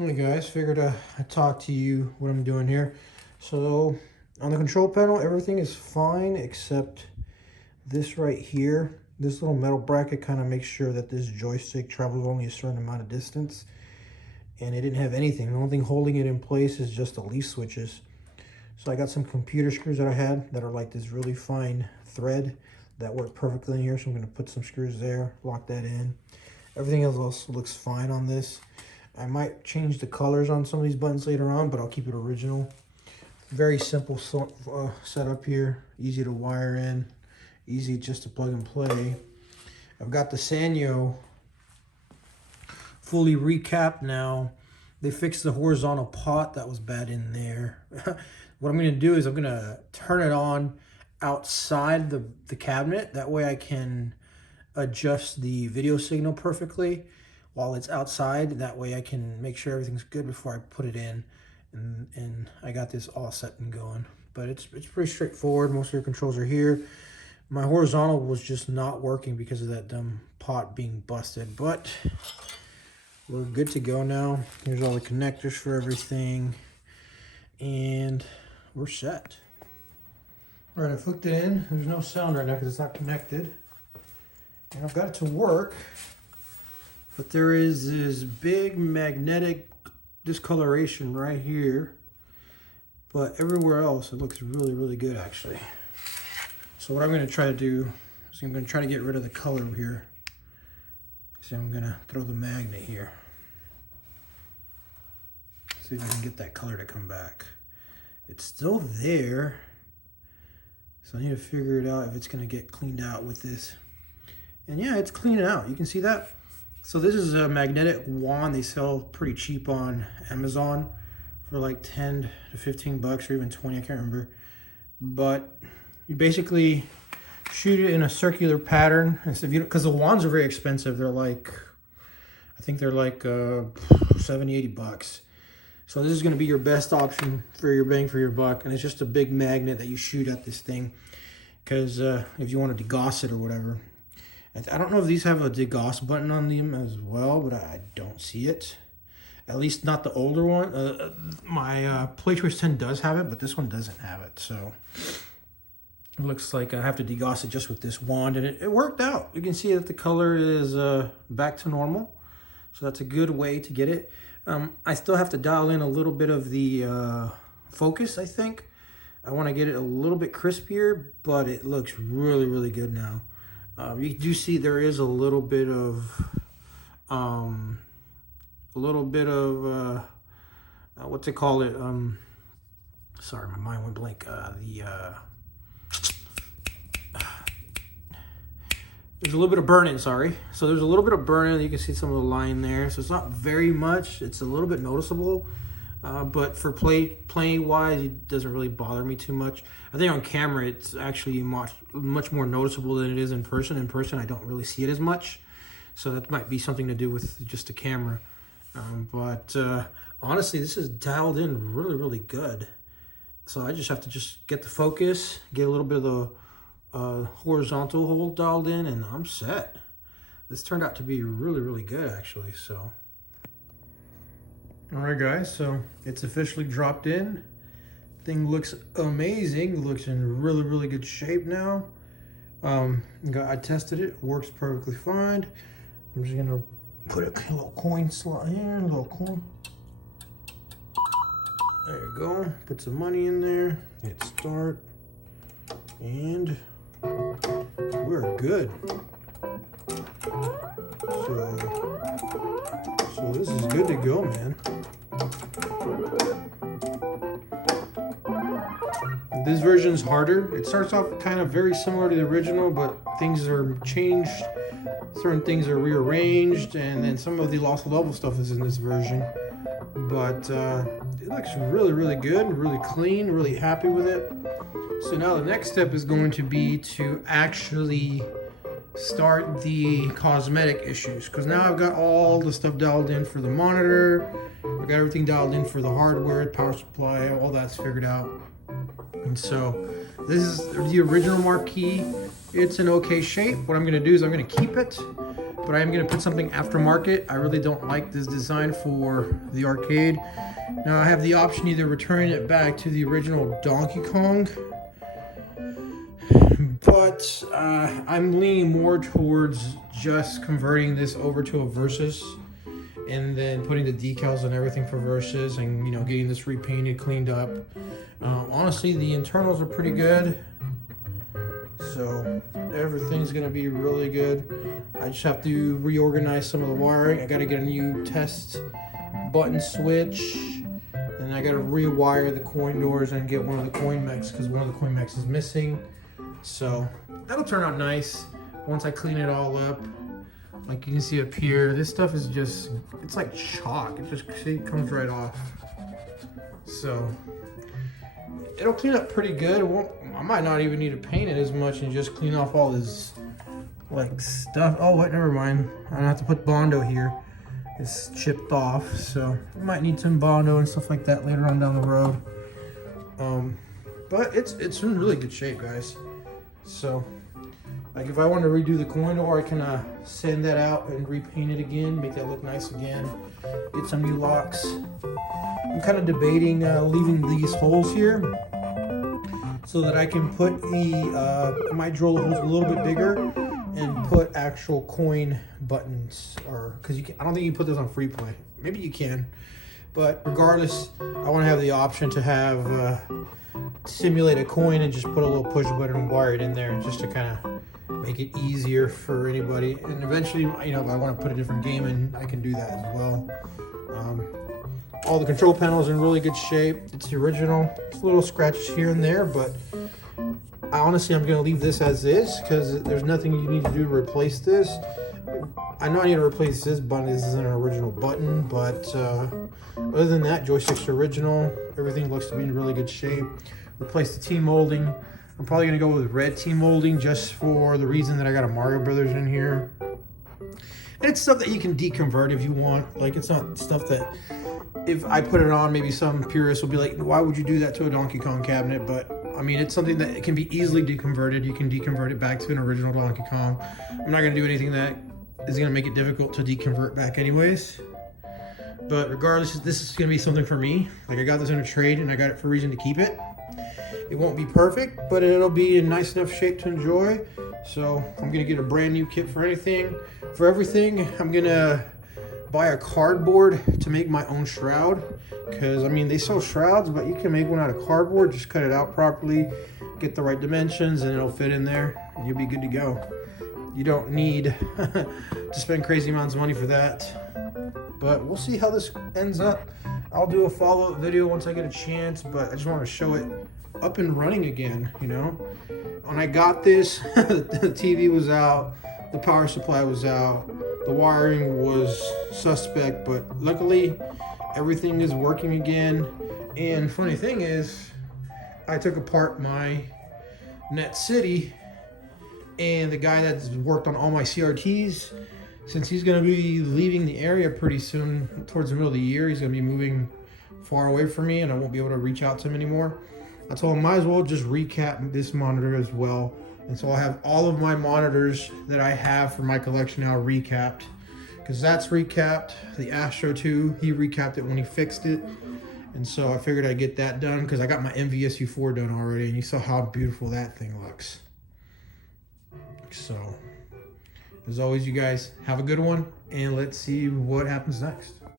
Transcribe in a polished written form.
Hey guys, figured I'd talk to you what I'm doing here. So on the control panel, everything is fine except this right here. This little metal bracket kind of makes sure that this joystick travels only a certain amount of distance. And it didn't have anything. The only thing holding it in place is just the leaf switches. So I got some computer screws that I had that are like this really fine thread that work perfectly in here. So I'm going to put some screws there, lock that in. Everything else looks fine on this. I might change the colors on some of these buttons later on, but I'll keep it original. Very simple setup here. Easy to wire in. Easy just to plug and play. I've got the Sanyo fully recapped now. They fixed the horizontal pot that was bad in there. What I'm going to do is I'm going to turn it on outside the cabinet. That way I can adjust the video signal perfectly while it's outside. That way I can make sure everything's good before I put it in. And I got this all set and going. But it's pretty straightforward. Most of your controls are here. My horizontal was just not working because of that dumb pot being busted. But we're good to go now. Here's all the connectors for everything. And we're set. All right, I've hooked it in. There's no sound right now because it's not connected. And I've got it to work. But there is this big magnetic discoloration right here. But everywhere else, it looks really, really good actually. So what I'm going to try to do is I'm going to try to get rid of the color here. So I'm going to throw the magnet here. See if I can get that color to come back. It's still there. So I need to figure it out if it's going to get cleaned out with this. And yeah, it's cleaning out. You can see that. So this is a magnetic wand they sell pretty cheap on Amazon for like 10 to 15 bucks or even 20, I can't remember. But you basically shoot it in a circular pattern. Because the wands are very expensive. They're like, I think they're like 70, 80 bucks. So this is going to be your best option for your bang for your buck. And it's just a big magnet that you shoot at this thing. Because if you want to degauss it or whatever. I don't know if these have a degauss button on them as well, but I don't see it. At least not the older one. My PlayChoice 10 does have it, but this one doesn't have it. So it looks like I have to degauss it just with this wand, and it worked out. You can see that the color is back to normal. So that's a good way to get it. I still have to dial in a little bit of the focus, I think. I want to get it a little bit crispier, but it looks really, really good now. You do see there is a little bit of, what's it called it? Sorry, my mind went blank. There's a little bit of burn-in, sorry. So there's a little bit of burn-in. You can see some of the line there. So it's not very much. It's a little bit noticeable. But for playing-wise, it doesn't really bother me too much. I think on camera, it's actually much more noticeable than it is in person. In person, I don't really see it as much. So that might be something to do with just the camera. But honestly, this is dialed in really, really good. So I just have to get the focus, get a little bit of the horizontal hold dialed in, and I'm set. This turned out to be really, really good actually. So all right guys, so it's officially dropped in. Thing looks amazing. Looks in really, really good shape now. I tested it, works perfectly fine. I'm just gonna put a little coin slot here, a little coin. There you go. Put some money in there, hit start, and we're good. So this is good to go, man. This version is harder. It starts off kind of very similar to the original, but things are changed. Certain things are rearranged, and then some of the lost level stuff is in this version. But it looks really, really good, really clean, really happy with it. So now the next step is going to be to actually start the cosmetic issues, because now I've got all the stuff dialed in for the monitor. I've got everything dialed in for the hardware, power supply, all that's figured out. And so this is the original marquee. It's in okay shape. What I'm going to do is I'm going to keep it, but I am going to put something aftermarket. I really don't like this design for the arcade. Now I have the option either returning it back to the original Donkey Kong, but I'm leaning more towards just converting this over to a Versus and then putting the decals and everything for Versus, and you know, getting this repainted, cleaned up. Honestly, the internals are pretty good, so everything's gonna be really good. I just have to reorganize some of the wiring. I gotta get a new test button switch, and I gotta rewire the coin doors and get one of the coin mechs, because one of the coin mechs is missing. So that'll turn out nice once I clean it all up. Like you can see up here, this stuff is just, it's like chalk. It just, see, it comes right off. So it'll clean up pretty good. I might not even need to paint it as much and just clean off all this like stuff. Oh, what? Never mind. I don't have to put Bondo here. It's chipped off, so I might need some Bondo and stuff like that later on down the road. But it's in really good shape, guys. So, like if I want to redo the coin door, I can send that out and repaint it again, make that look nice again, get some new locks. I'm kind of debating leaving these holes here so that I can put the, I might drill the holes a little bit bigger and put actual coin buttons, or because I don't think you can put this on free play. Maybe you can, but regardless, I want to have the option to have simulate a coin and just put a little push button and wire it in there, just to kind of make it easier for anybody. And eventually, you know, if I want to put a different game in, I can do that as well. All the control panels are in really good shape. It's the original. It's little scratches here and there, but I'm going to leave this as is because there's nothing you need to do to replace this. I know I need to replace this button. This isn't an original button, but other than that, joystick's original. Everything looks to be in really good shape. Replace the T-molding. I'm probably going to go with red T-molding just for the reason that I got a Mario Brothers in here. And it's stuff that you can deconvert if you want. Like, it's not stuff that, if I put it on, maybe some purists will be like, why would you do that to a Donkey Kong cabinet? But I mean, it's something that it can be easily deconverted. You can deconvert it back to an original Donkey Kong. I'm not going to do anything that is going to make it difficult to deconvert back anyways. But regardless, this is going to be something for me. Like, I got this in a trade and I got it for a reason to keep it. It won't be perfect, but it'll be in nice enough shape to enjoy. So I'm going to get a brand new kit for anything. For everything, I'm going to buy a cardboard to make my own shroud. Because, I mean, they sell shrouds, but you can make one out of cardboard. Just cut it out properly, get the right dimensions, and it'll fit in there. And you'll be good to go. You don't need to spend crazy amounts of money for that. But we'll see how this ends up. I'll do a follow-up video once I get a chance, but I just want to show it up and running again, you know. When I got this, the TV was out, the power supply was out, the wiring was suspect, but luckily everything is working again. And funny thing is, I took apart my Net City, and the guy that's worked on all my CRTs, since he's going to be leaving the area pretty soon, towards the middle of the year, he's going to be moving far away from me and I won't be able to reach out to him anymore. I told him might as well just recap this monitor as well. And so I'll have all of my monitors that I have for my collection now recapped, because that's recapped. The Astro 2, he recapped it when he fixed it. And so I figured I'd get that done because I got my MVSU4 done already, and you saw how beautiful that thing looks. So, as always, you guys have a good one, and let's see what happens next.